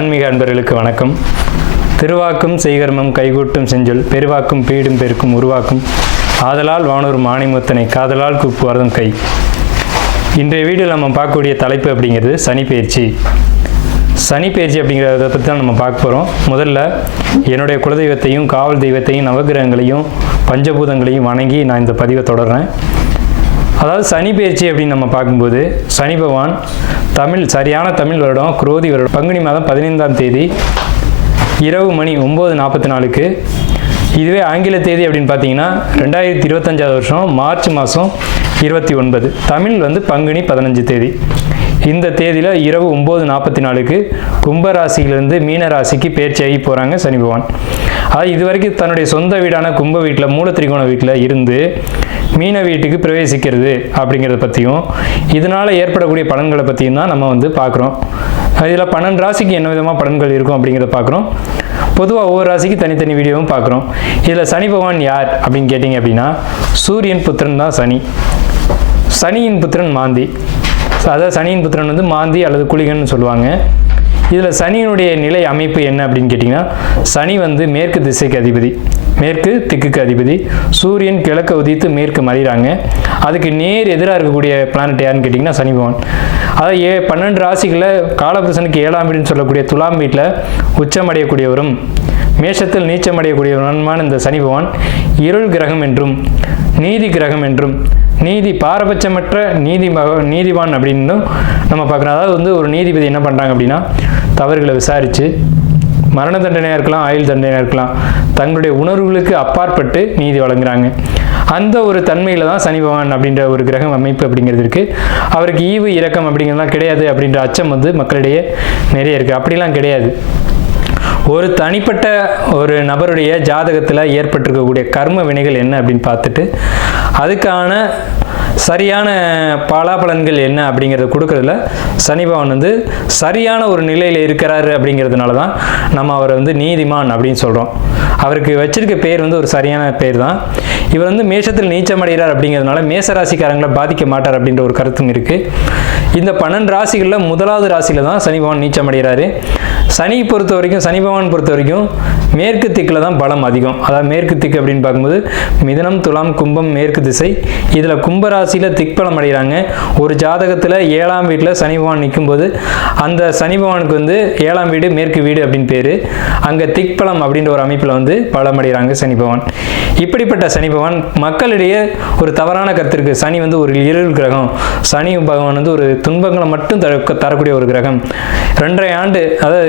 ஆன்மீக அன்பர்களுக்கு வணக்கம். திருவாக்கும் செய்கர்மம் கைகூட்டும் செஞ்சொல் பெருவாக்கும் பீடும் பெருக்கும் உருவாக்கும். ஆதலால் வானூர் மாணிமுத்தனை காதலால் கூப்புவார்தம் கை. இன்றைய வீடியோவில் நம்ம பார்க்கக்கூடிய தலைப்பு அப்படிங்கிறது சனி பயிற்சி. சனி பயிற்சி அப்படிங்கிறத பற்றி தான் நம்ம பார்க்க போகிறோம் முதல்ல என்னுடைய குலதெய்வத்தையும் காவல் தெய்வத்தையும் நவகிரகங்களையும் பஞ்சபூதங்களையும் வணங்கி நான் இந்த பதிவை தொடர்றேன். அதாவது சனி பயிற்சி அப்படின்னு நம்ம பார்க்கும்போது சனி பகவான் தமிழ் சரியான தமிழ் வருடம் குரோதி வருடம் பங்குனி மாதம் பதினைந்தாம் தேதி இரவு மணி ஒம்பது நாற்பத்தி நாலுக்கு. இதுவே ஆங்கில தேதி அப்படின்னு பார்த்தீங்கன்னா ரெண்டாயிரத்தி இருபத்தஞ்சாவது வருஷம் மார்ச் மாதம் இருபத்தி ஒன்பது. தமிழ் வந்து பங்குனி பதினஞ்சு தேதி. இந்த தேதியில் இரவு ஒம்பது நாற்பத்தி நாலுக்கு கும்பராசியிலிருந்து மீன ராசிக்கு பேர்ச்சியாகி போகிறாங்க சனி பகவான். அதாவது இது வரைக்கும் தன்னுடைய சொந்த வீடான கும்ப வீட்டில் மூல திரிகோண வீட்டில் இருந்து மீன வீட்டுக்கு பிரவேசிக்கிறது அப்படிங்கிறத பற்றியும் இதனால் ஏற்படக்கூடிய பலன்களை பற்றியும் தான் நம்ம வந்து பார்க்குறோம். இதில் பன்னெண்டு ராசிக்கு என்ன விதமாக பலன்கள் இருக்கும் அப்படிங்கிறத பார்க்குறோம். பொதுவாக ஒவ்வொரு ராசிக்கு தனித்தனி வீடியோவும் பார்க்குறோம். இதில் சனி பகவான் யார் அப்படின்னு கேட்டிங்க அப்படின்னா சூரியன் புத்திரன் தான் சனி. சனியின் புத்திரன் மாந்தி. அதாவது சனியின் புத்திரன் வந்து மாந்தி அல்லது குளிகன்னு சொல்லுவாங்க. இதில் சனியினுடைய நிலை அமைப்பு என்ன அப்படின்னு கேட்டிங்கன்னா சனி வந்து மேற்கு திசைக்கு அதிபதி. மேற்கு திக்குக்கு அதிபதி. சூரியன் கிழக்க உதித்து மேற்கு மறைகிறாங்க. அதுக்கு நேர் எதிராக இருக்கக்கூடிய பிளானட் யாருன்னு கேட்டிங்கன்னா சனி பகவான். அதாவது ஏ பன்னெண்டு ராசிகளில் காலபுருஷனுக்கு ஏழாம் வீடுன்னு சொல்லக்கூடிய துலாம் வீட்டில் உச்சமடையக்கூடியவரும் மேஷத்தில் நீச்சமடையக்கூடியவருமான இந்த சனி பகவான். இருள் கிரகம் என்றும் நீதி கிரகம் என்றும் நீதி பாரபட்சமற்ற நீதி நீதிவான் அப்படின்னும் நம்ம பார்க்குறோம். அதாவது வந்து ஒரு நீதிபதி என்ன பண்ணுறாங்க அப்படின்னா தவறுகளை விசாரித்து மரண தண்டனையாக இருக்கலாம் ஆயுள் தண்டனையாக இருக்கலாம். தங்களுடைய உணர்வுகளுக்கு அப்பாற்பட்டு நீதி வழங்குறாங்க. அந்த ஒரு தன்மையில் தான் சனி பகவான் அப்படின்ற ஒரு கிரகம் அமைப்பு அப்படிங்கிறது இருக்குது அவருக்கு ஈவு இரக்கம் அப்படிங்கிறதுலாம் கிடையாது அப்படின்ற அச்சம் வந்து மக்களிடையே நிறைய இருக்குது அப்படிலாம் கிடையாது. ஒரு தனிப்பட்ட ஒரு நபருடைய ஜாதகத்தில் ஏற்பட்டிருக்கக்கூடிய கர்ம வினைகள் என்ன அப்படின்னு பார்த்துட்டு அதுக்கான சரியான பலாபலன்கள் என்ன அப்படிங்கிறத கொடுக்கறதுல சனி பகவான் வந்து சரியான ஒரு நிலையில் இருக்கிறாரு அப்படிங்கிறதுனால தான் நம்ம அவரை வந்து நீதிமான் அப்படின்னு சொல்கிறோம் அவருக்கு வச்சிருக்க பேர் வந்து ஒரு சரியான பேர் தான். இவர் வந்து மேஷத்தில் நீச்சமடைகிறார் அப்படிங்கிறதுனால மேச ராசிக்காரங்களை பாதிக்க மாட்டார் அப்படின்ற ஒரு கருத்தும் இருக்குது இந்த பன்னெண்டு ராசிகளில் முதலாவது ராசியில் தான் சனி பகவான் நீச்சமடைகிறாரு சனி பொறுத்த வரைக்கும் சனி பகவான் பொறுத்த வரைக்கும் மேற்கு திக்கில் தான் பலம் அதிகம். அதாவது மேற்கு திக்கு அப்படின்னு பார்க்கும்போது மிதனம் துலாம் கும்பம் மேற்கு திசை இதில் கும்பராசியில் திக்பலம் அடைகிறாங்க. ஒரு ஜாதகத்தில் ஏழாம் வீட்டில் சனி பகவான் நிற்கும்போது அந்த சனி பகவானுக்கு வந்து ஏழாம் வீடு மேற்கு வீடு அப்படின்னு பேர். அங்கே திக்பலம் அப்படின்ற ஒரு அமைப்பில் வந்து பலம் அடைகிறாங்க சனி பகவான். இப்படிப்பட்ட சனி பகவான் மக்களிடையே ஒரு தவறான கருத்து சனி வந்து ஒரு இருள் கிரகம். சனி பகவான் வந்து ஒரு துன்பங்களை மட்டும் தர தரக்கூடிய ஒரு கிரகம். ரெண்டரை ஆண்டு அதாவது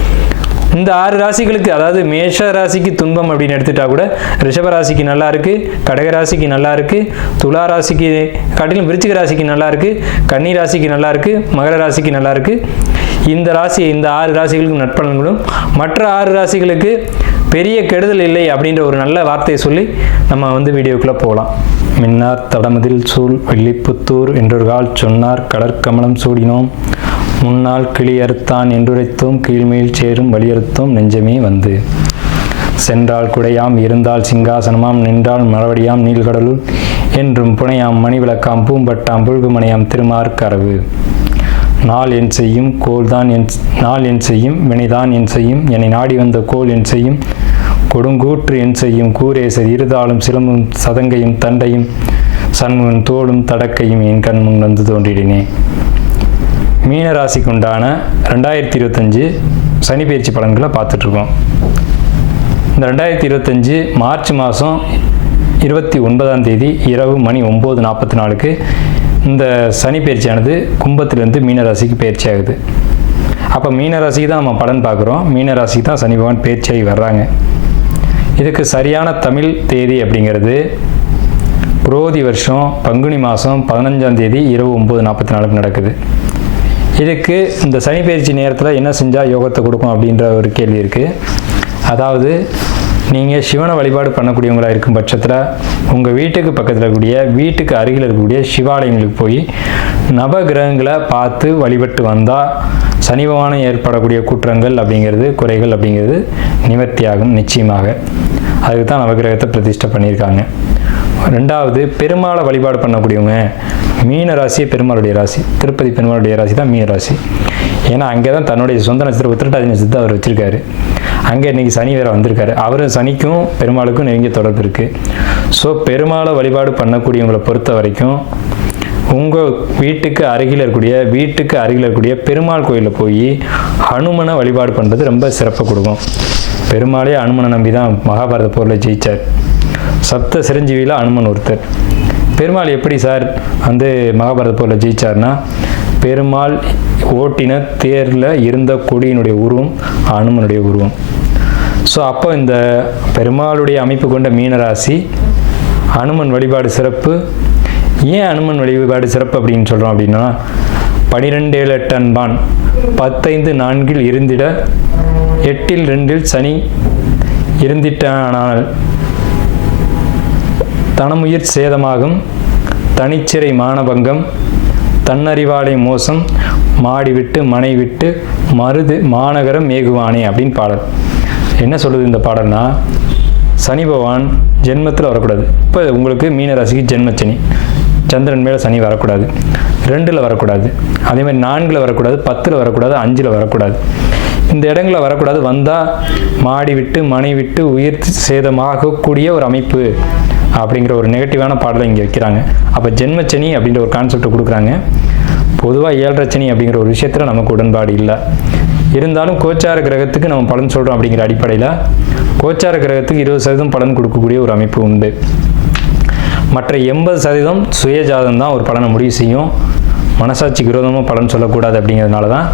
இந்த ஆறு ராசிகளுக்கு அதாவது மேஷ ராசிக்கு துன்பம் அப்படின்னு எடுத்துட்டா கூட ரிஷப ராசிக்கு நல்லா இருக்கு கடக ராசிக்கு நல்லா இருக்கு துலா ராசிக்கு காட்டிலும் விருச்சிக ராசிக்கு நல்லா இருக்கு கன்னி ராசிக்கு நல்லா இருக்கு மகர ராசிக்கு நல்லா இருக்கு. இந்த ராசி இந்த ஆறு ராசிகளுக்கும் நட்பலன்களும் மற்ற ஆறு ராசிகளுக்கு பெரிய கெடுதல் இல்லை அப்படின்ற ஒரு நல்ல வார்த்தையை சொல்லி நம்ம வந்து வீடியோக்குள்ளே போகலாம் மின்னார் தடமதில் சூழ் வெள்ளிப்புத்தூர் என்றொரு கால் சொன்னார் கடற்கமலம் சூடினோம். முன்னால் கிளி அறுத்தான் என்றுரைத்தோம் கீழ்மையில் சேரும் வலியுறுத்தும் நெஞ்சமே வந்து. சென்றால் குடையாம் இருந்தால் சிங்காசனமாம் நின்றால் மறுபடியாம் நீள்கடலுள் என்றும் புனையாம் மணிவிளக்காம் பூம்பட்டாம் புழுகுமனையாம் திருமார்கரவு நாள் என் செய்யும் கோல்தான் என் நாள் என் செய்யும் வினைதான் என் செய்யும் என்னை நாடி வந்த கோல் என் செய்யும். கொடுங்கூற்று என் செய்யும் கூரேசர் இருதாலும் சிலம்பும் சதங்கையும் தண்டையும் சண்முகன் தோளும் தடக்கையும் என் கண் முன் வந்து தோன்றினேன் மீன ராசிக்கு உண்டான ரெண்டாயிரத்தி இருபத்தஞ்சு சனி பயிற்சி பலன்களை பார்த்துட்ருக்கோம். இந்த ரெண்டாயிரத்தி இருபத்தஞ்சு மார்ச் மாதம் இருபத்தி ஒன்பதாம் தேதி இரவு மணி ஒம்பது நாற்பத்தி நாலுக்கு இந்த சனி பயிற்சியானது கும்பத்திலேருந்து மீனராசிக்கு பயிற்சி ஆகுது. அப்போ மீனராசிக்கு தான் நம்ம பலன் பார்க்குறோம். மீனராசிக்கு தான் சனி பகவான் பயிற்சியாகி வர்றாங்க. இதுக்கு சரியான தமிழ் தேதி அப்படிங்கிறது புரோதி வருஷம் பங்குனி மாதம் பதினஞ்சாம் தேதி இரவு ஒம்பது நாற்பத்தி நாலுக்கு நடக்குது. இதுக்கு இந்த சனி பயிற்சி நேரத்தில் என்ன செஞ்சால் யோகத்தை கொடுக்கும் அப்படின்ற ஒரு கேள்வி இருக்குது அதாவது நீங்கள் சிவனை வழிபாடு பண்ணக்கூடியவங்களாக இருக்கும் பட்சத்தில் உங்கள் வீட்டுக்கு பக்கத்தில் இருக்கக்கூடிய வீட்டுக்கு அருகில் இருக்கக்கூடிய சிவாலயங்களுக்கு போய் நவகிரகங்களை பார்த்து வழிபட்டு வந்தால் சனி பகவானம் ஏற்படக்கூடிய குற்றங்கள் அப்படிங்கிறது குறைகள் அப்படிங்கிறது நிவர்த்தியாகும் நிச்சயமாக. அதுக்கு தான் நவகிரகத்தை பிரதிஷ்டை பண்ணியிருக்காங்க. ரெண்டாவது பெருமாளை வழிபாடு பண்ணக்கூடியவங்க. மீன ராசி பெருமாளுடைய ராசி. திருப்பதி பெருமாளுடைய ராசி தான் மீன ராசி. ஏன்னா அங்கே தான் தன்னுடைய சொந்த நட்சத்திரம் உத்திரட்டாதி நட்சத்திரத்தை அவர் வச்சிருக்காரு. அங்கே இன்னைக்கு சனி வேற வந்திருக்காரு. அவரும் சனிக்கும் பெருமாளுக்கும் நெருங்கிய தொடர்பு இருக்குது ஸோ பெருமாளை வழிபாடு பண்ணக்கூடியவங்களை பொறுத்த வரைக்கும் உங்கள் வீட்டுக்கு அருகில் இருக்கக்கூடிய வீட்டுக்கு அருகில் இருக்கக்கூடிய பெருமாள் கோயிலில் போய் ஹனுமனை வழிபாடு பண்ணுறது ரொம்ப சிறப்பாக கொடுக்கும். பெருமாளே அனுமனை நம்பி தான் மகாபாரத போரில் ஜெயித்தார் சப்த சிரஞ்சீவியில் அனுமன் ஒருத்தர். பெருமாள் எப்படி சார் வந்து மகாபாரத போரில் ஜெயிச்சார்னா பெருமாள் ஓட்டின தேரில் இருந்த கொடியினுடைய உருவம் அனுமனுடைய உருவம். ஸோ அப்போ இந்த பெருமாளுடைய அமைப்பு கொண்ட மீனராசி அனுமன் வழிபாடு சிறப்பு. ஏன் அனுமன் வழிபாடு சிறப்பு அப்படின்னு சொல்கிறோம் அப்படின்னா பனிரெண்டு ஏழு எட்டு பத்தைந்து நான்கில் இருந்திட எட்டில் ரெண்டில் சனி இருந்திட்டானால் தனமுயிர் சேதமாகும் தனிச்சிறை மானபங்கம் தன்னறிவாளை மோசம் மாடி விட்டு மனை விட்டு மருது மாநகரம் மேகுவானே அப்படின்னு பாடல். என்ன சொல்லுது இந்த பாடல்னா? சனி பகவான் ஜென்மத்தில் வரக்கூடாது. இப்போ உங்களுக்கு மீன ராசிக்கு ஜென்மச்சனி. சந்திரன் மேலே சனி வரக்கூடாது. ரெண்டில் வரக்கூடாது. அதே மாதிரி நான்கில் வரக்கூடாது பத்தில் வரக்கூடாது அஞ்சில் வரக்கூடாது. இந்த இடங்களில் வரக்கூடாது வந்தால் மாடி விட்டு மனை விட்டு உயிர் சேதமாகக்கூடிய ஒரு அமைப்பு. அப்படிங்கிற ஒரு நெகட்டிவான பாடலை இங்கே வைக்கிறாங்க. அப்போ ஜென்மச்சனி அப்படின்ற ஒரு கான்செப்டை கொடுக்குறாங்க. பொதுவாக ஏழரச்சனி அப்படிங்கிற ஒரு விஷயத்தில் நமக்கு உடன்பாடு இல்லை. இருந்தாலும் கோச்சார கிரகத்துக்கு நம்ம பலன் சொல்கிறோம் அப்படிங்கிற அடிப்படையில் கோச்சார கிரகத்துக்கு இருபது சதவீதம் பலன் கொடுக்கக்கூடிய ஒரு அமைப்பு உண்டு. மற்ற எண்பது சதவீதம் சுயஜாதம் தான் ஒரு பலனை முடிவு செய்யும். மனசாட்சிக்கு விரோதமாக பலன் சொல்லக்கூடாது அப்படிங்கிறதுனால தான்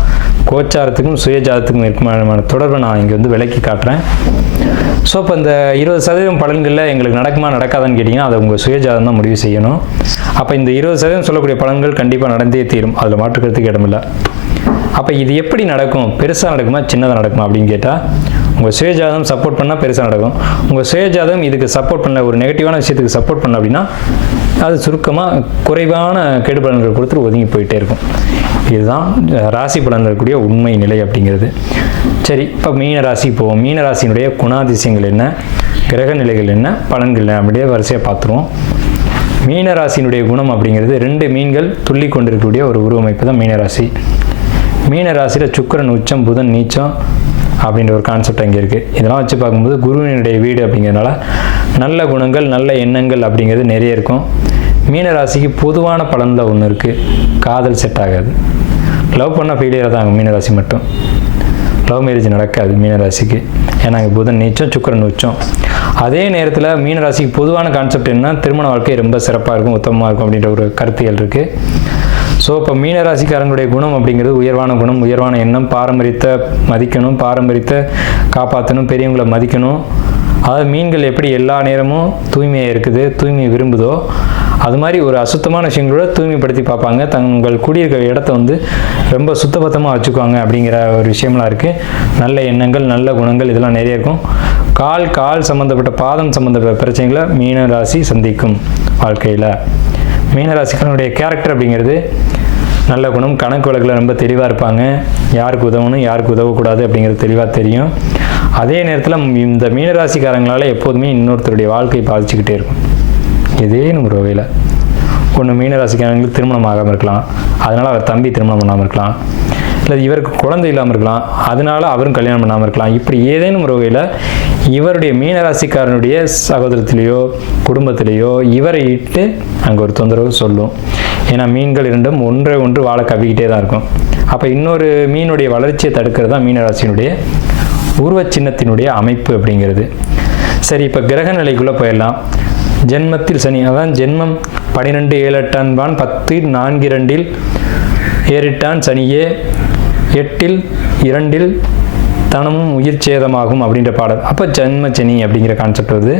கோச்சாரத்துக்கும் சுயஜாதத்துக்கும் இருக்குமான தொடர்பை நான் இங்கே வந்து விலக்கி காட்டுறேன். ஸோ இப்போ இந்த இருபது சதவீதம் பலன்களில் எங்களுக்கு நடக்குமா நடக்காதான்னு கேட்டிங்கன்னா அதை உங்கள் சுயஜாதம் தான் முடிவு செய்யணும். அப்போ இந்த இருபது சதவீதம் சொல்லக்கூடிய பலன்கள் கண்டிப்பாக நடந்தே தீரும். அதில் மாற்றுக்கிறதுக்கு இடமில்லை. அப்போ இது எப்படி நடக்கும்? பெருசாக நடக்குமா? சின்னதாக நடக்குமா? அப்படின்னு கேட்டால் உங்கள் சுயஜாதகம் சப்போர்ட் பண்ணால் பெருசாக நடக்கும். உங்கள் சுயஜாதகம் இதுக்கு சப்போர்ட் பண்ண ஒரு நெகட்டிவான விஷயத்துக்கு சப்போர்ட் பண்ண அப்படின்னா அது சுருக்கமாக குறைவான கெடு பலன்கள் கொடுத்துட்டு ஒதுங்கி போயிட்டே இருக்கும். இதுதான் ராசி பலன்கள் இருக்கக்கூடிய உண்மை நிலை அப்படிங்கிறது. சரி இப்போ மீன ராசி போவோம். மீன ராசியினுடைய குணாதிசயங்கள் என்ன? கிரக நிலைகள் என்ன? பலன்கள் என்ன? அப்படியே வரிசையாக பார்த்துருவோம். மீனராசியினுடைய குணம் அப்படிங்கிறது ரெண்டு மீன்கள் துள்ளி கொண்டிருக்கக்கூடிய ஒரு உருவமைப்பு தான் மீனராசி மீன ராசியில் சுக்கரன் உச்சம் புதன் நீச்சம் அப்படின்ற ஒரு கான்செப்ட் அங்கே இருக்குது இதெல்லாம் வச்சு பார்க்கும்போது குருவினுடைய வீடு அப்படிங்கிறதுனால நல்ல குணங்கள் நல்ல எண்ணங்கள் அப்படிங்கிறது நிறைய இருக்கும். மீனராசிக்கு பொதுவான பலனில் ஒன்று இருக்குது காதல் செட் ஆகாது. லவ் பண்ணால் ஃபெயிலியராக தான் ஆகும் மீனராசி மட்டும். லவ் மேரேஜ் நடக்காது மீனராசிக்கு. ஏன்னா அங்கே புதன் நீச்சம் சுக்கரன் உச்சம். அதே நேரத்தில் மீனராசிக்கு பொதுவான கான்செப்ட் என்ன திருமண வாழ்க்கை ரொம்ப சிறப்பாக இருக்கும் உத்தமமாக இருக்கும் அப்படின்ற ஒரு கருத்தியல் இருக்குது ஸோ இப்போ மீனராசிக்காரங்களுடைய குணம் அப்படிங்கிறது உயர்வான குணம் உயர்வான எண்ணம் பாரம்பரியத்தை மதிக்கணும் பாரம்பரியத்தை காப்பாற்றணும் பெரியவங்களை மதிக்கணும். அதாவது மீன்கள் எப்படி எல்லா நேரமும் தூய்மையாக இருக்குது தூய்மையை விரும்புதோ அது மாதிரி ஒரு அசுத்தமான விஷயங்களோட தூய்மைப்படுத்தி பார்ப்பாங்க. தங்கள் குடியிருக்கிற இடத்த வந்து ரொம்ப சுத்தபத்தமாக வச்சுக்குவாங்க அப்படிங்கிற ஒரு விஷயம்லாம் இருக்குது நல்ல எண்ணங்கள் நல்ல குணங்கள் இதெல்லாம் நிறைய இருக்கும். கால் கால் சம்மந்தப்பட்ட பாதம் சம்மந்தப்பட்ட பிரச்சனைகளை மீனராசி சந்திக்கும் வாழ்க்கையில். மீனராசிக்காரனுடைய கேரக்டர் அப்படிங்கிறது நல்ல குணம் கணக்கு வழக்கில் ரொம்ப தெளிவாக இருப்பாங்க. யாருக்கு உதவணும் யாருக்கு உதவக்கூடாது அப்படிங்கிறது தெளிவாக தெரியும். அதே நேரத்தில் இந்த மீனராசிக்காரங்களால் எப்போதுமே இன்னொருத்தருடைய வாழ்க்கை பாதிச்சுக்கிட்டே இருக்கும். ஏதேனும் ஒரு வகையில். ஒன்று மீனராசிக்காரங்களுக்கு திருமணம் ஆகாமல் இருக்கலாம். அதனால் அவர் தம்பி திருமணம் பண்ணாமல் இருக்கலாம். இல்லை இவருக்கு குழந்தை இல்லாமல் இருக்கலாம். அதனால அவரும் கல்யாணம் பண்ணாமல் இருக்கலாம். இப்படி ஏதேனும் ஒரு வகையில் இவருடைய மீனராசிக்காரனுடைய சகோதரத்திலேயோ குடும்பத்திலேயோ இவரை இட்டு அங்கே ஒரு தொந்தரவு சொல்லும். ஏன்னா மீன்கள் இரண்டும் ஒன்றை ஒன்று வாழ கவிக்கிட்டே தான் இருக்கும். அப்போ இன்னொரு மீனுடைய வளர்ச்சியை தடுக்கிறது தான் மீனராசியினுடைய உருவ சின்னத்தினுடைய அமைப்பு அப்படிங்கிறது. சரி இப்போ கிரக நிலைக்குள்ளே போயிடலாம். ஜென்மத்தில் சனி அதான் ஜென்மம் பனிரெண்டு ஏழு எட்டான்பான் பத்து நான்கு இரண்டில் ஏறிட்டான் சனியே. எட்டில் இரண்டில் தனமும் உயிர் சேதமாகும் அப்படின்ற பாடல். அப்போ ஜென்ம சனி அப்படிங்கிற கான்செப்ட் வருது.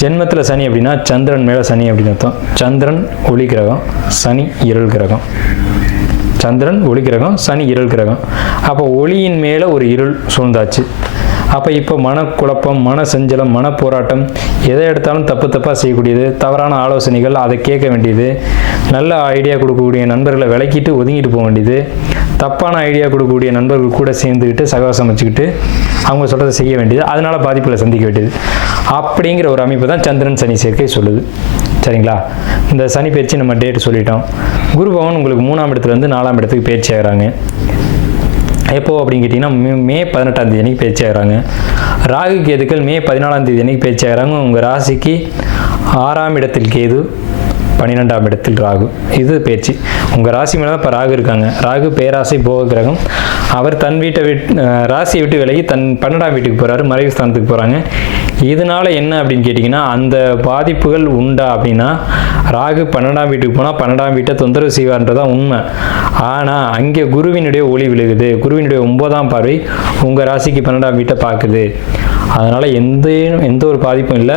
ஜென்மத்தில் சனி அப்படின்னா சந்திரன் மேலே சனி அப்படின்னு அர்த்தம். சந்திரன் ஒளி கிரகம் சனி இருள் கிரகம். சந்திரன் ஒளி கிரகம் சனி இருள் கிரகம். அப்போ ஒளியின் மேலே ஒரு இருள் சூழ்ந்தாச்சு. அப்போ இப்போ மனக்குழப்பம் மன செஞ்சலம் மன போராட்டம் எதை எடுத்தாலும் தப்பு தப்பாக செய்யக்கூடியது தவறான ஆலோசனைகள் அதை கேட்க வேண்டியது நல்ல ஐடியா கொடுக்கக்கூடிய நண்பர்களை விளக்கிட்டு ஒதுங்கிட்டு போக வேண்டியது தப்பான ஐடியா கொடுக்கக்கூடிய நண்பர்கள் கூட சேர்ந்துக்கிட்டு சகவாசம் வச்சுக்கிட்டு அவங்க சொல்கிறத செய்ய வேண்டியது அதனால் பாதிப்புகளை சந்திக்க வேண்டியது. அப்படிங்கிற ஒரு அமைப்பு தான் சந்திரன் சனி சேர்க்கை சொல்லுது. சரிங்களா? இந்த சனி பயிற்சி நம்ம டேட் சொல்லிட்டோம். குருபவன் உங்களுக்கு மூணாம் இடத்துலேருந்து நாலாம் இடத்துக்கு பயிற்சி ஆகிறாங்க எப்போ அப்படின்னு கேட்டிங்கன்னா மே மே பதினெட்டாம் தேதி பேச்சு ஆகிறாங்க ராகு கேதுக்கள் மே பதினாலாம் தேதி அன்னைக்கு பேச்சு ஆகிறாங்க உங்கள் ராசிக்கு ஆறாம் இடத்தில் கேது பன்னிரெண்டாம் இடத்தில் ராகு. இது பேச்சு. உங்கள் ராசி மேலே இப்போ ராகு இருக்காங்க. ராகு பேராசை போக கிரகம் அவர் தன் வீட்டை விட்டு ராசியை விட்டு விலகி தன் பன்னெண்டாம் வீட்டுக்கு போகிறாரு மறைவு ஸ்தானத்துக்கு போகிறாங்க இதனால என்ன அப்படின்னு கேட்டிங்கன்னா அந்த பாதிப்புகள் உண்டா அப்படின்னா ராகு பன்னெண்டாம் வீட்டுக்கு போனால் பன்னெண்டாம் வீட்டை தொந்தரவு செய்வார்ன்றதான் உண்மை. ஆனால் அங்கே குருவினுடைய ஒளி விழுகுது. குருவினுடைய ஒன்பதாம் பார்வை உங்கள் ராசிக்கு பன்னெண்டாம் வீட்டை பார்க்குது. அதனால் எந்த எந்த ஒரு பாதிப்பும் இல்லை.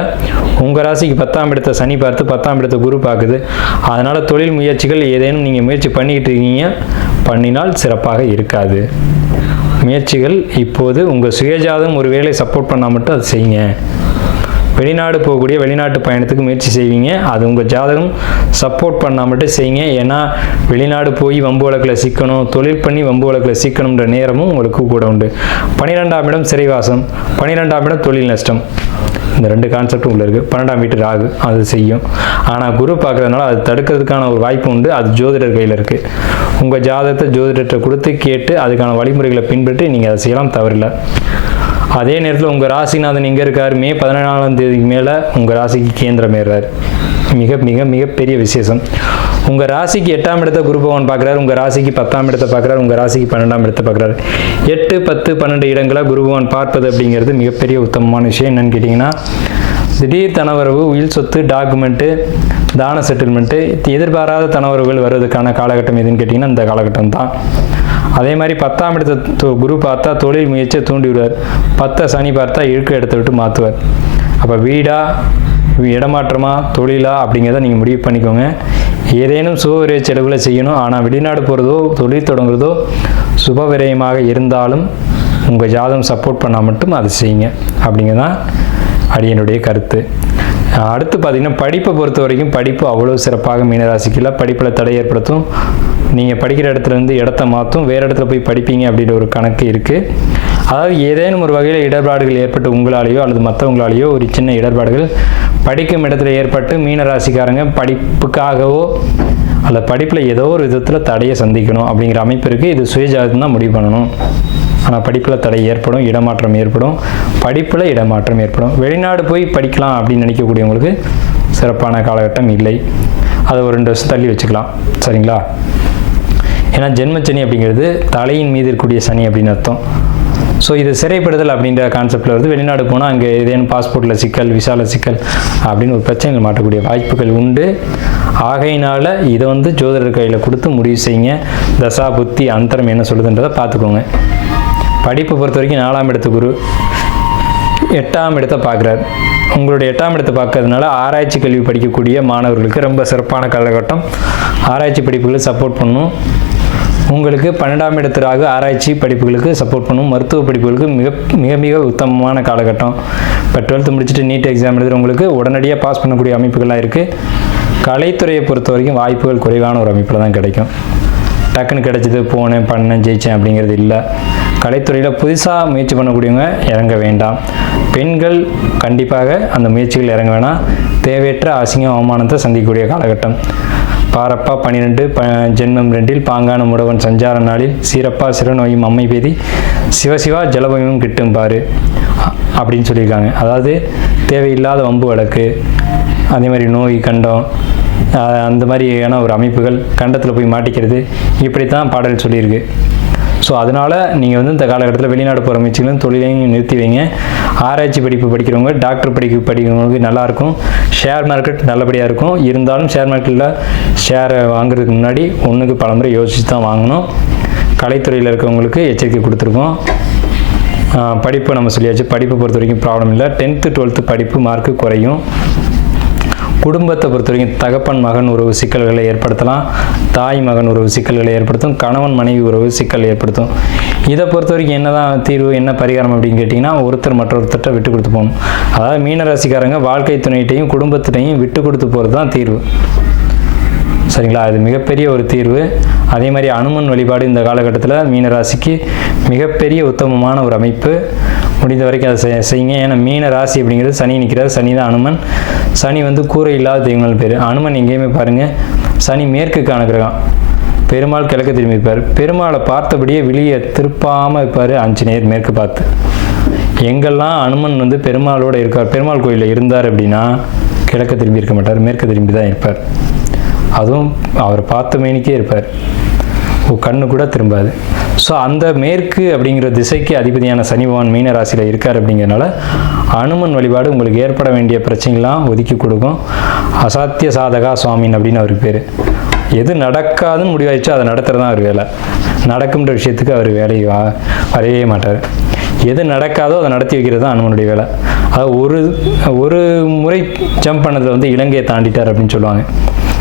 உங்கள் ராசிக்கு பத்தாம் இடத்தை சனி பார்த்து பத்தாம் இடத்தை குரு பார்க்குது. அதனால் தொழில் முயற்சிகள் ஏதேனும் நீங்கள் முயற்சி பண்ணிக்கிட்டு இருக்கீங்க பண்ணினால் சிறப்பாக இருக்காது. முயற்சிகள் இப்போது உங்கள் சுயஜாதம் ஒரு வேலை சப்போர்ட் பண்ணால் மட்டும் அதை செய்யுங்க. வெளிநாடு போகக்கூடிய வெளிநாட்டு பயணத்துக்கு முயற்சி செய்வீங்க. அது உங்கள் ஜாதகம் சப்போர்ட் பண்ணால் மட்டும் செய்யுங்க. ஏன்னா வெளிநாடு போய் வம்பு வழக்கில் சிக்கணும் தொழில் பண்ணி வம்பு வழக்கில் சிக்கணுன்ற நேரமும் உங்களுக்கு கூட உண்டு. பன்னிரெண்டாம் இடம் சிறைவாசம் பன்னிரெண்டாம் இடம் தொழில் நஷ்டம். இந்த ரெண்டு கான்செப்டும் உள்ள இருக்குது பன்னெண்டாம் வீட்டு ராகு அது செய்யும். ஆனால் குரு பார்க்குறதுனால அது தடுக்கிறதுக்கான ஒரு வாய்ப்பு உண்டு. அது ஜோதிடர் கையில் இருக்குது உங்கள் ஜாதகத்தை ஜோதிடர்கிட்ட கொடுத்து கேட்டு அதுக்கான வழிமுறைகளை பின்பற்றி நீங்கள் அதை செய்யலாம். தவறில்லை. அதே நேரத்தில் உங்கள் ராசிநாதன் எங்கே இருக்கார்? மே பதினேழாம் தேதிக்கு மேலே உங்கள் ராசிக்கு கேந்திரமேறார். மிக மிக மிகப்பெரிய விசேஷம். உங்கள் ராசிக்கு எட்டாம் இடத்த குரு பகவான் பார்க்குறாரு உங்கள் ராசிக்கு பத்தாம் இடத்தை பார்க்குறாரு உங்கள் ராசிக்கு பன்னெண்டாம் இடத்தை பார்க்குறாரு எட்டு பத்து பன்னெண்டு இடங்களை குரு பகவான் பார்ப்பது அப்படிங்கிறது மிகப்பெரிய உத்தமமான விஷயம் என்னன்னு கேட்டிங்கன்னா திடீர் தனவரவு உயில் சொத்து டாக்குமெண்ட்டு தான செட்டில்மெண்ட்டு எதிர்பாராத தனவரவுகள் வருவதற்கான காலகட்டம் எதுன்னு கேட்டிங்கன்னா இந்த காலகட்டம் தான். அதே மாதிரி பத்தாம் இடத்த குரு பார்த்தா தொழில் முயற்சியை தூண்டி விடுவார் பத்தை சனி பார்த்தா இழுக்க இடத்த விட்டு மாற்றுவார் அப்போ வீடா இடமாற்றமா தொழிலா அப்படிங்கிறத நீங்கள் முடிவு பண்ணிக்கோங்க. ஏதேனும் சுபவிரைய செலவுகளை செய்யணும். ஆனால் வெளிநாடு போகிறதோ தொழில் தொடங்குறதோ சுப விரயமாக இருந்தாலும் உங்கள் ஜாதகம் சப்போர்ட் பண்ணால் மட்டும் அதை செய்யுங்க. அப்படிங்கிறதான் அடியனுடைய கருத்து. அடுத்து பார்த்தீங்கன்னா படிப்பை பொறுத்த வரைக்கும் படிப்பு அவ்வளோ சிறப்பாக மீனராசிக்கு இல்லை படிப்பில் தடை ஏற்படுத்தும். நீங்கள் படிக்கிற இடத்துல இருந்து இடத்த மாற்றும் வேறு இடத்துல போய் படிப்பீங்க அப்படின்ற ஒரு கணக்கு இருக்குது அதாவது ஏதேனும் ஒரு வகையில் இடர்பாடுகள் ஏற்பட்டு உங்களாலேயோ அல்லது மற்றவங்களாலேயோ ஒரு சின்ன இடர்பாடுகள் படிக்கும் இடத்துல ஏற்பட்டு மீனராசிக்காரங்க படிப்புக்காகவோ அல்ல படிப்பில் ஏதோ ஒரு விதத்தில் தடையை சந்திக்கணும் அப்படிங்கிற அமைப்பு இருக்குது இது சுயஜாதம் தான் முடிவு பண்ணணும். படிப்பில் தடை ஏற்படும் இடமாற்றம் ஏற்படும் படிப்பில் இடமாற்றம் ஏற்படும். வெளிநாடு போய் படிக்கலாம் அப்படின்னு நினைக்கக்கூடியவங்களுக்கு சிறப்பான காலகட்டம் இல்லை. அதை ஒரு ரெண்டு வருஷம் தள்ளி வச்சுக்கலாம். சரிங்களா? ஏன்னா ஜென்மச்சனி அப்படிங்கிறது தலையின் மீது இருக்கக்கூடிய சனி அப்படின்னு அர்த்தம். ஸோ இது சிறைப்படுதல் அப்படின்ற கான்செப்டில் வந்து வெளிநாடு போனால் அங்கே ஏதேனும் பாஸ்போர்ட்டில் சிக்கல் விசால சிக்கல் அப்படின்னு ஒரு பிரச்சனைகள் மாட்டக்கூடிய வாய்ப்புகள் உண்டு. ஆகையினால் இதை வந்து ஜோதிடர் கையில் கொடுத்து முடிவு செய்யுங்க. தசா புத்தி அந்தரம் என்ன சொல்லுதுன்றதை பார்த்துக்கோங்க. படிப்பை பொறுத்த வரைக்கும் நாலாம் இடத்து குரு எட்டாம் இடத்தை பார்க்குறாரு. உங்களுடைய எட்டாம் இடத்தை பார்க்கறதுனால ஆராய்ச்சி கல்வி படிக்கக்கூடிய மாணவர்களுக்கு ரொம்ப சிறப்பான காலகட்டம். ஆராய்ச்சி படிப்புகளுக்கு சப்போர்ட் பண்ணும் உங்களுக்கு பன்னெண்டாம் இடத்திலாக ஆராய்ச்சி படிப்புகளுக்கு சப்போர்ட் பண்ணும் மருத்துவ படிப்புகளுக்கு மிக மிக மிக உத்தமமான காலகட்டம். இப்போ டுவெல்த்து முடிச்சுட்டு நீட் எக்ஸாம் எழுதுறவங்களுக்கு உடனடியாக பாஸ் பண்ணக்கூடிய அமைப்புகள்லாம் இருக்குது கலைத்துறையை பொறுத்த வரைக்கும் வாய்ப்புகள் குறைவான ஒரு அமைப்பில் தான் கிடைக்கும். டக்குன்னு கிடைச்சது போனேன் பண்ணேன் ஜெயித்தேன் அப்படிங்கிறது இல்லை. கலைத்துறையில் புதுசாக முயற்சி பண்ணக்கூடியவங்க இறங்க வேண்டாம். பெண்கள் கண்டிப்பாக அந்த முயற்சிகள் இறங்க வேணாம். தேவையற்ற அசிங்கம் அவமானத்தை சந்திக்கக்கூடிய காலகட்டம். பாரப்பா பன்னிரெண்டு ப ஜென்மம் ரெண்டில் பாங்கான முடவன் சஞ்சார நாளில் சீரப்பா சிறுநோயும் அம்மை பேதி சிவசிவா ஜலபயமும் கிட்டும் பாரு அப்படின்னு சொல்லியிருக்காங்க. அதாவது தேவையில்லாத வம்பு வழக்கு அதே மாதிரி நோய் கண்டம் அந்த மாதிரியான ஒரு அமைப்புகள் கண்டத்தில் போய் மாட்டிக்கிறது இப்படி தான் பாடல் சொல்லியிருக்கு. ஸோ அதனால் நீங்கள் வந்து இந்த காலகட்டத்தில் வெளிநாடு போகிற முயற்சிகளும் தொழிலையும் நிறுத்தி வைங்க. ஆராய்ச்சி படிப்பு படிக்கிறவங்க டாக்டர் படிப்பு படிக்கிறவங்களுக்கு நல்லாயிருக்கும் ஷேர் மார்க்கெட் நல்லபடியாக இருக்கும். இருந்தாலும் ஷேர் மார்க்கெட்டில் ஷேரை வாங்குறதுக்கு முன்னாடி ஒன்றுக்கு பலமுறை யோசித்து தான் வாங்கணும். கலைத்துறையில் இருக்கிறவங்களுக்கு எச்சரிக்கை கொடுத்துருக்கோம். படிப்பை படிப்பு நம்ம சொல்லியாச்சு. படிப்பை பொறுத்த வரைக்கும் ப்ராப்ளம் இல்லை. டென்த்து டுவெல்த்து படிப்பு மார்க்கு குறையும். குடும்பத்தை பொறுத்த வரைக்கும் தகப்பன் மகன் உறவு சிக்கல்களை ஏற்படுத்தலாம். தாய் மகன் உறவு சிக்கல்களை ஏற்படுத்தும். கணவன் மனைவி உறவு சிக்கல் ஏற்படுத்தும். இதை பொறுத்த வரைக்கும் என்னதான் தீர்வு என்ன பரிகாரம் அப்படின்னு கேட்டிங்கன்னா ஒருத்தர் மற்றொருத்தர்கிட்ட விட்டு கொடுத்து போகணும். அதாவது மீனராசிக்காரங்க வாழ்க்கை துணையிட்டையும் குடும்பத்திட்டையும் விட்டு கொடுத்து போகிறது தான் தீர்வு. சரிங்களா? அது மிகப்பெரிய ஒரு தீர்வு. அதே மாதிரி அனுமன் வழிபாடு இந்த காலகட்டத்தில் மீனராசிக்கு மிகப்பெரிய உத்தமமான ஒரு அமைப்பு. முடிந்த வரைக்கும் அதை செய்- செய்யுங்க. ஏன்னா மீன ராசி அப்படிங்கிறது சனி நிற்கிறார் சனி தான் அனுமன். சனி வந்து கூரை இல்லாத தெய்வங்கள் பேர். அனுமன் எங்கேயுமே பாருங்கள் சனி மேற்குக்கான கிரகம். பெருமாள் கிழக்கு திரும்பி இருப்பார். பெருமாளை பார்த்தபடியே வெளியே திருப்பாமல் இருப்பார் ஆஞ்சநேயர் மேற்கு பார்த்து. எங்கெல்லாம் அனுமன் வந்து பெருமாளோட இருக்கார் பெருமாள் கோயிலில் இருந்தார் அப்படின்னா கிழக்க திரும்பி இருக்க மாட்டார். மேற்கு திரும்பி தான் இருப்பார். அதுவும் அவர் பார்த்த மேனிக்கே இருப்பார். ஓ கண்ணு கூட திரும்பாது. ஸோ அந்த மேற்கு அப்படிங்கிற திசைக்கு அதிபதியான சனிபவான் மீன ராசியில் இருக்கார் அப்படிங்கிறனால அனுமன் வழிபாடு உங்களுக்கு ஏற்பட வேண்டிய பிரச்சனைகள்லாம் ஒதுக்கி கொடுக்கும். அசாத்திய சாதகா சுவாமின் அப்படின்னு அவருக்கு பேர். எது நடக்காதுன்னு முடிவாயிடுச்சோ அதை நடத்துகிறதா அவர் வேலை. நடக்கும்ன்ற விஷயத்துக்கு அவர் வேலையை வா- வரவே மாட்டார். எது நடக்காதோ அதை நடத்தி வைக்கிறது தான் அனுமனுடைய வேலை. அதாவது ஒரு ஒரு முறை ஜம்ப் பண்ணதில் வந்து இலங்கையை தாண்டிட்டார் அப்படின்னு சொல்லுவாங்க.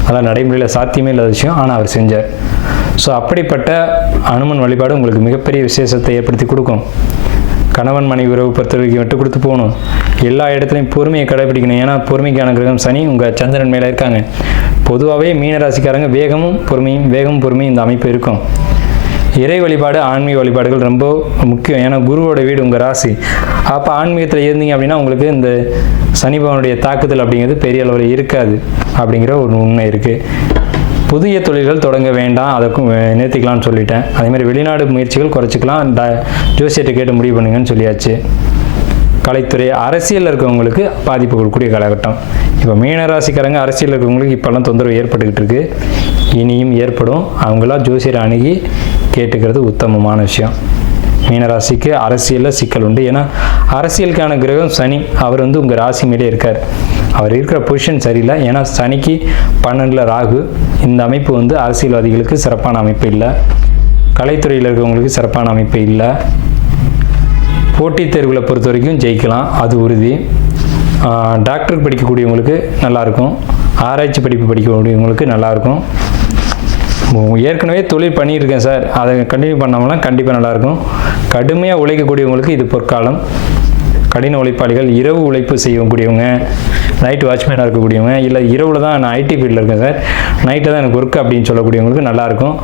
அதெல்லாம் நடைமுறையில் சாத்தியமே இல்லாத விஷயம். ஆனால் அவர் செஞ்சார். ஸோ அப்படிப்பட்ட அனுமன் வழிபாடு உங்களுக்கு மிகப்பெரிய விசேஷத்தை ஏற்படுத்தி கொடுக்கும். கணவன் மனைவி உறவு பொறுத்தவரைக்கும் விட்டு கொடுத்து போகணும். எல்லா இடத்துலையும் பொறுமையை கடைபிடிக்கணும். ஏன்னா பொறுமைக்கான கிரகம் சனி உங்கள் சந்திரன் மேலே இருக்காங்க. பொதுவாகவே மீனராசிக்காரங்க வேகமும் பொறுமையும் வேகமும் பொறுமையும் இந்த அமைப்பு இருக்கும். இறை வழிபாடு ஆன்மீக வழிபாடுகள் ரொம்ப முக்கியம். ஏன்னா குருவோட வீடு உங்கள் ராசி. அப்போ ஆன்மீகத்தில் இருந்தீங்க அப்படின்னா உங்களுக்கு இந்த சனி தாக்குதல் அப்படிங்கிறது பெரிய அளவில் இருக்காது அப்படிங்கிற ஒரு உண்மை இருக்குது புதிய தொழில்கள் தொடங்க வேண்டாம். அதற்கும் நிறுத்திக்கலாம்னு சொல்லிட்டேன். அதேமாதிரி வெளிநாடு முயற்சிகள் குறைச்சிக்கலாம். ட ஜோசியத்தை கேட்டு முடிவு பண்ணுங்கன்னு சொல்லியாச்சு. கலைத்துறை அரசியலில் இருக்கவங்களுக்கு பாதிப்பு கொடுக்கக்கூடிய காலகட்டம். இப்போ மீனராசிக்காரங்க அரசியலில் இருக்கவங்களுக்கு இப்போல்லாம் தொந்தரவு ஏற்பட்டுக்கிட்டு இருக்கு. இனியும் ஏற்படும். அவங்களாம் ஜோசியரை அணுகி கேட்டுக்கிறது உத்தமமான விஷயம். மீனராசிக்கு அரசியலில் சிக்கல் உண்டு. ஏன்னா அரசியலுக்கான கிரகம் சனி. அவர் வந்து உங்கள் ராசி மேலே இருக்கார். அவர் இருக்கிற பொசிஷன் சரியில்லை. ஏன்னா சனிக்கு பன்னெண்டில் ராகு. இந்த அமைப்பு வந்து அரசியல்வாதிகளுக்கு சிறப்பான அமைப்பு இல்லை. கலைத்துறையில் இருக்கிறவங்களுக்கு சிறப்பான அமைப்பு இல்லை. போட்டித் தேர்வுகளை பொறுத்த வரைக்கும் ஜெயிக்கலாம். அது உறுதி. டாக்டர் டாக்டருக்கு படிக்கக்கூடியவங்களுக்கு நல்லாயிருக்கும். ஆராய்ச்சி படிப்பு படிக்கக்கூடியவங்களுக்கு நல்லாயிருக்கும். ஏற்கனவே தொழில் பண்ணியிருக்கேன் சார். அதை கண்டினியூ பண்ணோம்னா கண்டிப்பாக நல்லாயிருக்கும். கடுமையாக உழைக்கக்கூடியவங்களுக்கு இது பொற்காலம். கடின உழைப்பாளிகள் இரவு உழைப்பு செய்யக்கூடியவங்க நைட் வாட்ச்மேனாக இருக்கக்கூடியவங்க இல்லை இரவில் தான் நான் ஐடி ஃபீல்டில் இருக்கேன் சார். நைட்டில் தான் எனக்கு ஒர்க் அப்படின்னு சொல்லக்கூடியவங்களுக்கு நல்லாயிருக்கும்.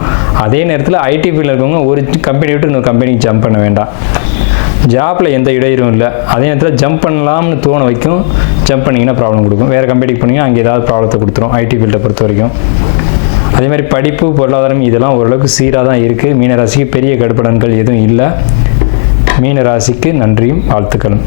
அதே நேரத்தில் ஐடி ஃபீல்டில் இருக்கவங்க ஒரு கம்பெனி விட்டு இன்னொரு கம்பெனிக்கு ஜம்ப் பண்ண வேண்டாம். ஜாப்பில் எந்த இடையூறும் இல்லை. அதே நேரத்தில் ஜம்ப் பண்ணலாம்னு தோண வைக்கும். ஜம்ப் பண்ணிங்கன்னா ப்ராப்ளம் கொடுக்கும். வேறு கம்பெனிக்கு போனீங்கன்னா அங்கே ஏதாவது ப்ராப்ளத்தை கொடுத்துரும். ஐடி ஃபீல்டை பொறுத்த வரைக்கும் அதே மாதிரி படிப்பு பொருளாதாரம் இதெல்லாம் ஓரளவுக்கு சீராக தான் இருக்குது மீனராசிக்கு பெரிய கடுப்படன்கள் எதுவும் இல்லை. மீனராசிக்கு நன்றியும் வாழ்த்துக்களும்.